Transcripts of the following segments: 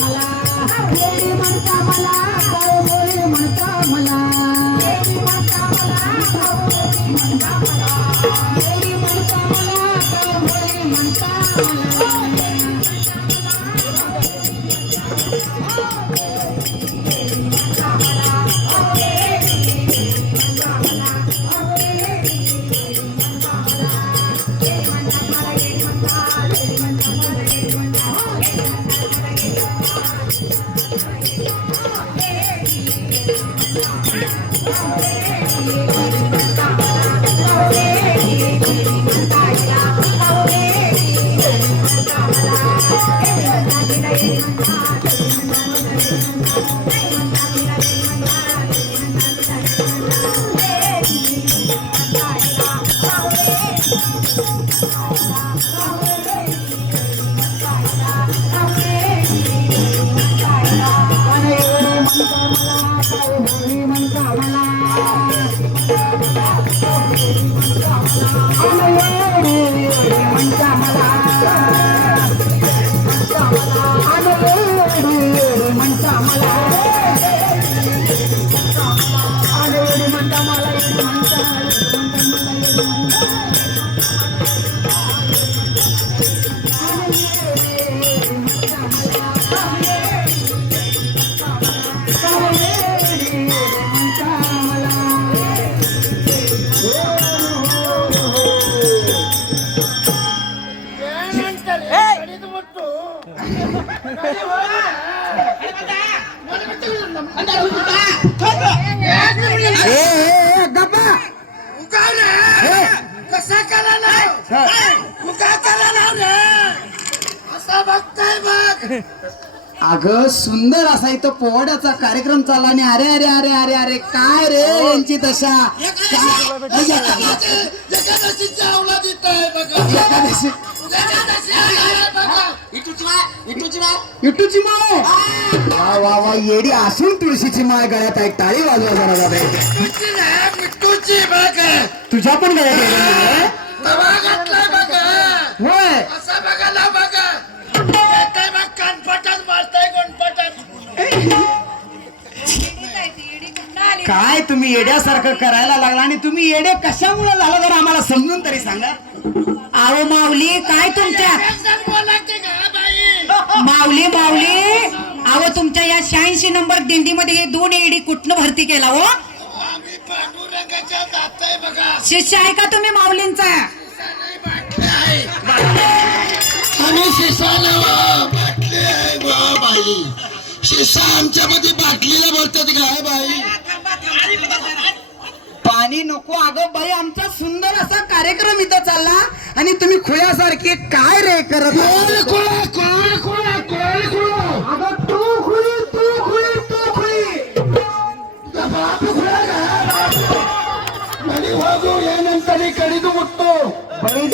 मला कसा असा बघताय बघ अगं सुंदर असा इथं पोवाड्याचा कार्यक्रम चालला आणि अरे अरे अरे अरे अरे काय रे यांची दशा काय? आहे बघा एकादशी युटूची माळ. वा वा वा येडी असून तुळशीची माळ गळ्यात आहे. टाळी वाजवा जरा दादा तुझ्या पण गळ्यात होय. काय तुम्ही येड्यासारखं करायला लागला आणि तुम्ही येडे कशामुळे झाला जर आम्हाला समजून तरी सांगा. अहो माऊली काय तुमच्या? माऊली माऊली. अहो तुमच्या या शहाऐंशी नंबर दिंडीमध्ये हे दोन एडी कुठनं भरती केला हो? शिष्य आहे का तुम्ही माऊलींचा? बाटले आहे आमच्या मध्ये बाटलीला बोलतात काय बाई? पाणी नको अगं बाई आमचा सुंदर असा कार्यक्रम इथं चालला. आणि तुम्ही खुळ्यासारखे काय रे करत अगं तू खुळी तू खुळी तू खुळी. बाप खुळा का? मणी वाजू यानंतर कडी तू उठतो.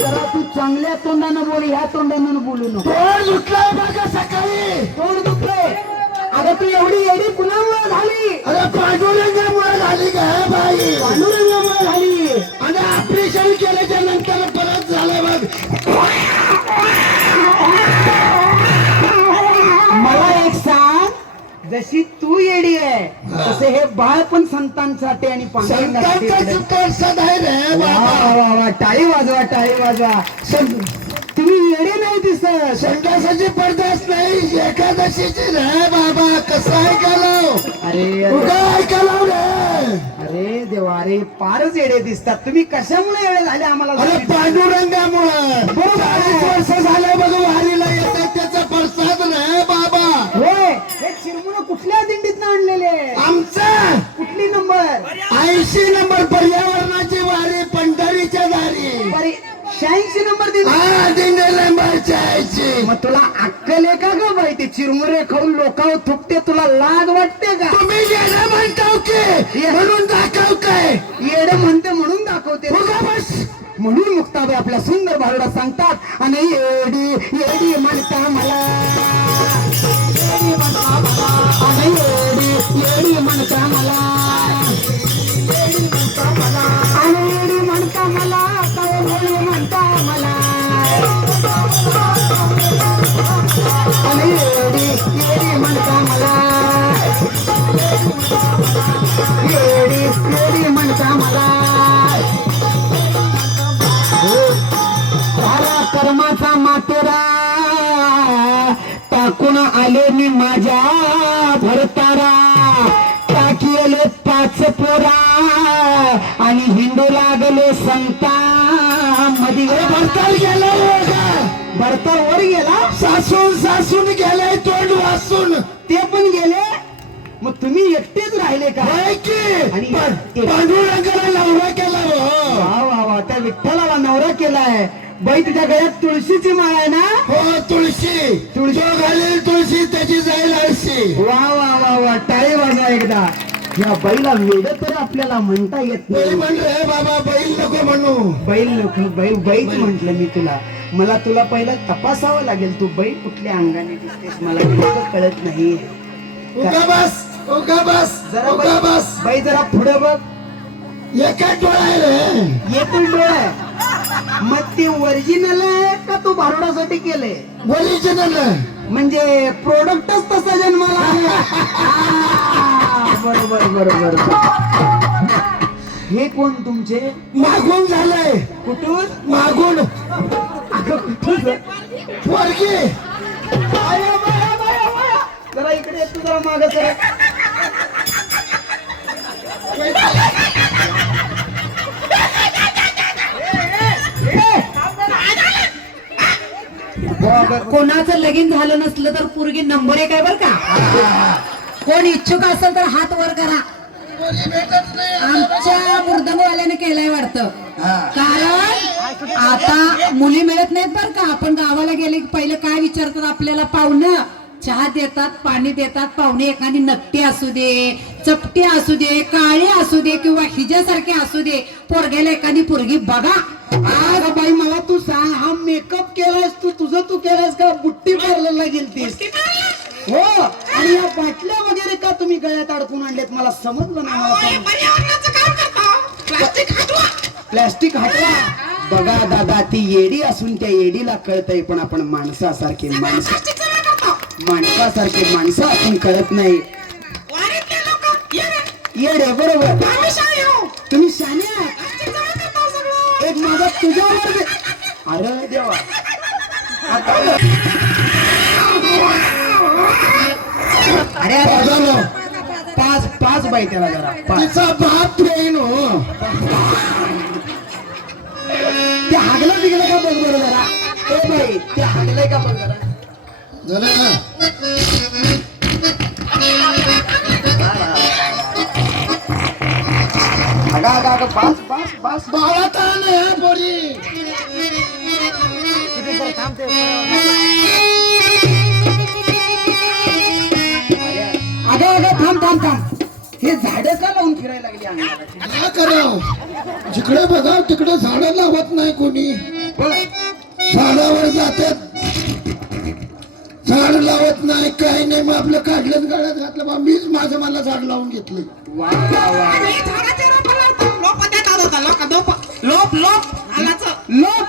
जरा तू चांगल्या तोंडानं बोल ह्या तोंडानं बोलू नको. बघा सकाळी? तोंड दुखले अगं तू एवढी येडी कुणामुळे झाली? अरे पांडुरंगामुळे झाली का बाई? पांडुरंगामुळे झाली. आणि ऑपरेशन केल्याच्यानंतर परत झालं बघ. मला एक सांग जशी तू येडी आहे तसे हे बाळ पण संतांसाठी आणि पांडुरंगासाठी संतांचा येडं. सुप्रसाद आहे रे वा बाबा. वा वा टाळी वाजवा टाळी वाजवा. तुम्ही येडे नाही दिसत. संडासाची पडदास नाही एकादशीची रे बाबा. कसं ऐकालो अरे उगा ऐकालो रे अरे देवा अरे फारच येडे दिसतात. तुम्ही कशामुळे येडे झाले आम्हाला अरे सांगितलं? पांडुरंगामुळं. बरोबर. चाळीस वर्ष झाले बघ वारीला येतात त्याचा प्रसाद रे बाबा. होय. हे चिरमुळ कुठल्या दिंडीत आणलेले? आमचा. कुठली नंबर? ऐंशी नंबर पर्यावरणाची वारी पंढरीच्या दारी. शहाऐंशी नंबर हा दिंडे ऐंशी मग तुला अक्कल आहे का ग बाई? ते चिरमुरे खाऊन लोकांवर थुकते तुला लाज वाटते का? तुम्ही येणं म्हणताव की म्हणून दाखव काय येड म्हणते म्हणून दाखवते. उगा बस. म्हणून मुक्ताबाई आपल्या सुंदर भारुडा सांगतात आणि येडी येडी म्हणता मला. येडी म्हणता मला. आणि येडी येडी म्हणता मला. भरतार वर गेला. सासून सासून गेलाय तोंड वासून. ते पण गेले. मग तुम्ही एकटेच राहिले का? होय की? आणि- पण- पांडुरंगाला नवरा केला हो. वा वा वा. त्या विठ्ठलाला नवरा केलाय. बाई तुझ्या गळ्यात तुळशीची माळ आहे ना? हो तुळशी. तुळशी. घालेल तुळशी त्याची जाईल आळशी. वा वा वा वा. टाळी वाजवा एकदा. या बैला वेड तर आपल्याला म्हणता येत बैल नाही. म्हणलं हे बाबा बैल नको म्हणू. बैल नको बैल बैल म्हंटल मी तुला. मला तुला पहिलं तपासावं लागेल. तू बैल कुठल्या अंगाने दिसतेस? मला कळत नाही उगा बस उगा बस जरा उगा बाई बस. बाई जरा पुढे बघ. एका डोळा आहे रे डोळा. आहे मग ते ओरिजिनल आहे का तू भारुडासाठी केलंय? ओरिजिनल म्हणजे प्रोडक्टच तसा जन्माला आला. आ, बरोबर बरोबर. हे कोण तुमचे? मागून झालंय. कुठून? मागून. अगं कुठून? पोरगी. जरा इकडे जरा माग जरा. कोणाचं लगीन झालं नसलं तर पूर्वी नंबर एक आहे बर का? कोण इच्छुक असेल तर हात वर करा. आमच्या मृदंगवाल्याने केलंय वाटतं. कारण आता मुली मिळत नाहीत बर का. आपण गावाला गेले की पहिलं काय विचारतात आपल्याला? पाहुणं. चहा देतात पाणी देतात. पाहुणे एखादी नकटी असू दे चपटी असू दे काळी असू दे किंवा हिजासारखे असू दे पोरग्याला एखादी पोरगी बघा. आज बाई मला तू सांग हा मेकअप केलायस तू तुझं तू केलायस का? बुट्टी पार्लरला गेलतीस. हो. आणि या बाटल्या तुम्ही गळ्यात अडकून आणलेत मला समजलं नाही मला समजलं. प्लॅस्टिक हटवा. बघा दादा ती येडी असून त्या येडीला कळतंय पण आपण माणसासारखे माणस माणसासारखे माणसं असून कळत नाही. येडे बरोबर. तुम्ही शाने आहात. एक माझा तुझ्यावर अरे देवा. आता- अरे पाच पाच बाई त्याला जरा. पाच. तिचा बाप ट्रेन हो ते हागलं बिगलं का बघ बरं जरा? ए बाई ते हागलंय का बघ जरा? झालं ना? अगा अगा अगं पाच पाच पाच. बाळा ताण आहे पोरी? फिरायला लागली अंगाला काय करावं? जिकडे बघा तिकडे झाडं लावत नाही कोणी. झाडावर जातात. झाड लावत नाही काही नाही. मग आपलं काढलं गाड्यात घातलं. बा मीच माझं मला झाड लावून घेतलं. वा वा वा. लोप लोप लोक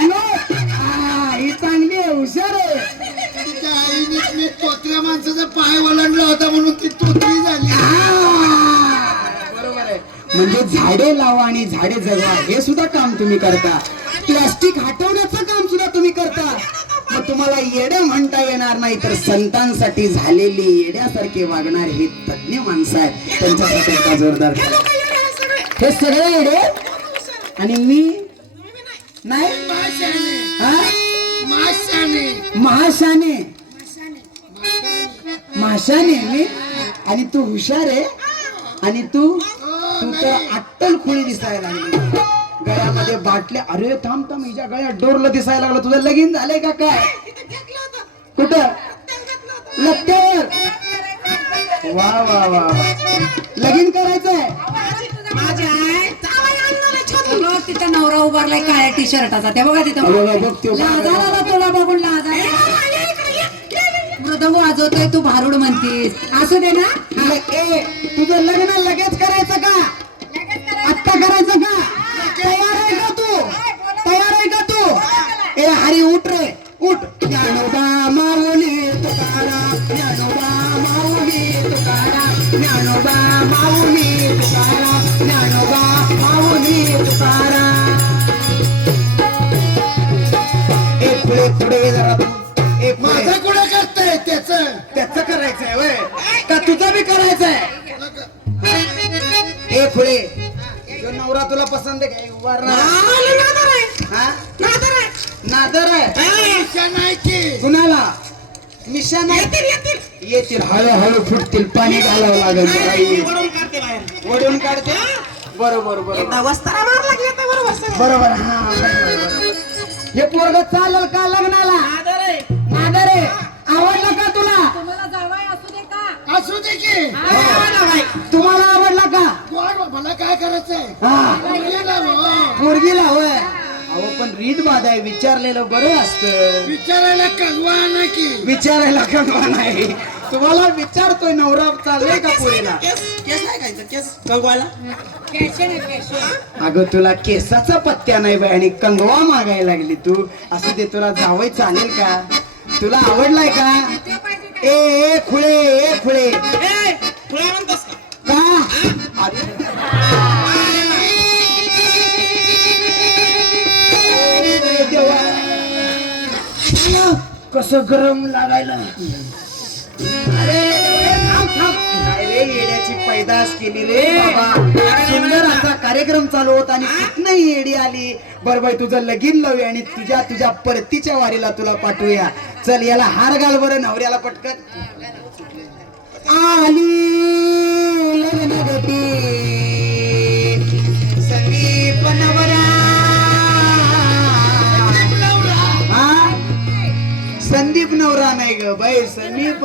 लोक हा, ही चांगली आहे हुशार आहे. तिच्या आईने मी तोत्र्या माणसाचा पाय वलंडला होता म्हणून ती तोत्री झाली. म्हणजे झाडे लावा आणि झाडे जगवा हे सुद्धा काम तुम्ही करता. प्लास्टिक हटवण्याचं काम सुद्धा तुम्ही करता. मग तुम्हाला येडे म्हणता येणार नाही तर संतांसाठी झालेली येड्यासारखे वागणारे हे तज्ञ माणसं आहेत. त्यांच्यासाठी एका जोरदार. हे सगळे. येडे? आणि मी? नाही हा? महाशाने महाशाने मी? आणि तू हुशार आहे? आणि तू? तू तर अट्टल खोळी दिसायला लागली. गळ्यामध्ये बाटल्या अरे थांब थांब हिच्या गळ्यात डोरलं दिसायला लागलं. तुझं लगीन झालंय का काय? कुठं? लत्यावर वा वा वा लगीन करायचंय. तिथं नवरा उभारलाय काळ्या टी शर्टाचा त्या बघा तिथं. अरे वा, बघ त्यो लाजा आला तुला बघून लाजा. मृदंग वाजवतोय तू भारूड म्हणतीस. असू दे ना. ए तुझं लग्न लगेच करायचं का? आत्ता करायचं का? आहे. हा? नादर आहे नाही की. कुणाला? मिशा नाही. येतील हळूहळू फुटतील. पाणी घालावं लागेल. काढते बरोबर बरोबर. बरोबर हा, बरोबर, बरोबर. हे. पोरग चालल का लग्नाला? नादर आहे आवडलं का तुला? तुम्हाला जावाय असू दे का? असू दे की. तुम्हाला आवडला का? कोण मला काय करायचंय? हा. मुलीला. पोरगीला होय. अहो पण रीत बाध आहे विचारलेलं बरं असतं. विचारायला कगवा ना की विचारायला कळवा नाही. तुम्हाला विचारतोय नवरा चाललंय का पोरीला? अगं तुला केसाचा पत्त्या नाही बाई आणि कंगवा मागायला लागली तू. असं ते तुला जावय चालेल का? तुला आवडलाय का? ए ए खुळे ए खुळे. देवा. कसं गरम लागायला? येड्याची पैदास केली रे बाबा. सुंदर असा कार्यक्रम चालू होता आणि कुठनं येडी आली. बर बाई तुझं लगीन लावूया आणि तुझ्या तुझ्या परतीच्या वारीला तुला पाठवूया. चल याला हार घाल बरं नवऱ्याला पटकन. आली.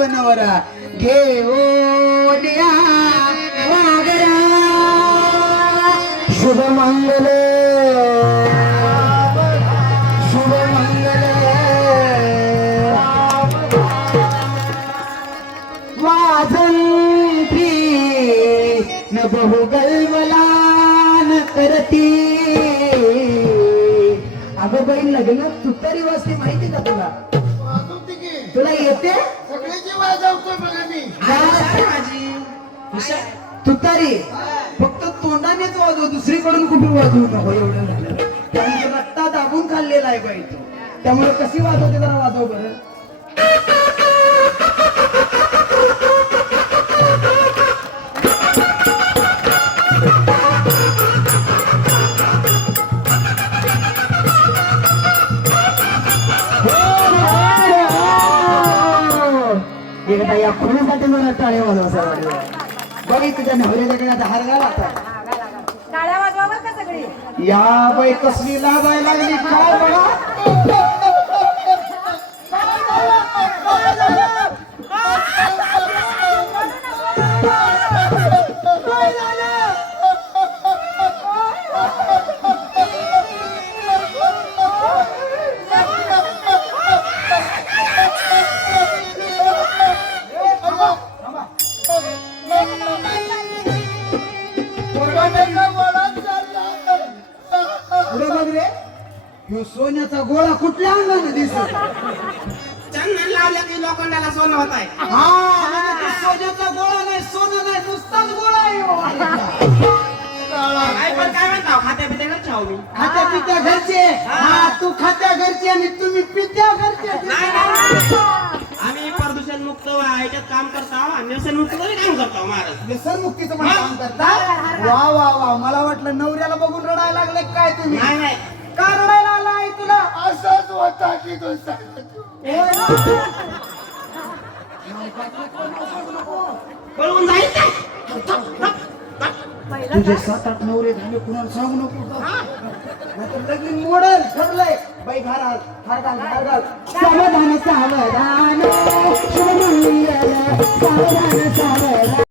नवरा घे ओढ्या वागरा शुभ मंगल शुभ मंगल वाजंती न बहु गलवलान करती अगं बाई लग्नात तुतारी वाजते माहिती का तुला तुला येते सगळ्याची बघा मी. तुतारी. फक्त तोंडानेच वाजव दुसरीकडून कुठे वाजवू नको एवढं झालं. रक्ता रट्टा दाबून खाल्लेला आहे बाई तू. त्यामुळे कशी वाजवते जरा वाजव बरं. खुणीसाठी मला टाळे वाजवा बघ तुझ्या नवऱ्याच्याकडे आता हार घाल आता. टाळ्या या बाई कसली लाजायला लागली? काय बघा. पुढे बघ रे. ह्यो सोन्याचा गोळा कुठल्या अंगाने दिसत चंदन लावल्या की लोखंडाला सोनं होत आहे हा म्हणजे तो सोन्याचा गोळा नाही सोनं नाही नुसताच गोळा आहे ह्यो. काय पण काय म्हणता खात्या पित्या ठेव मी. खात्या पित्या घरचे? हा. तू खात्या घरचे आणि तुम्ही पित्या घरचे. नाही, नाही, नाही. आम्ही प्रदूषण मुक्त ह्याच्यात काम करतो व्यसन मुक्त काम करतो महाराज. व्यसन मुक्तीचं पण काम करता? वा वा वा. वाटलं नवऱ्याला बघून रडायला लागले काय तुम्ही? नाही नाही. का रडायला आला आहे तुला? असंच होता की तो पळून जाईल काय तुझे सात आठ नवरे झाले कुणाला सांगू नको नाहीतर लगीन मोडल ठरलंय. बाई घाल घाल घाल. सावधान सावधान. शुभ मंगल सावधान सावधान.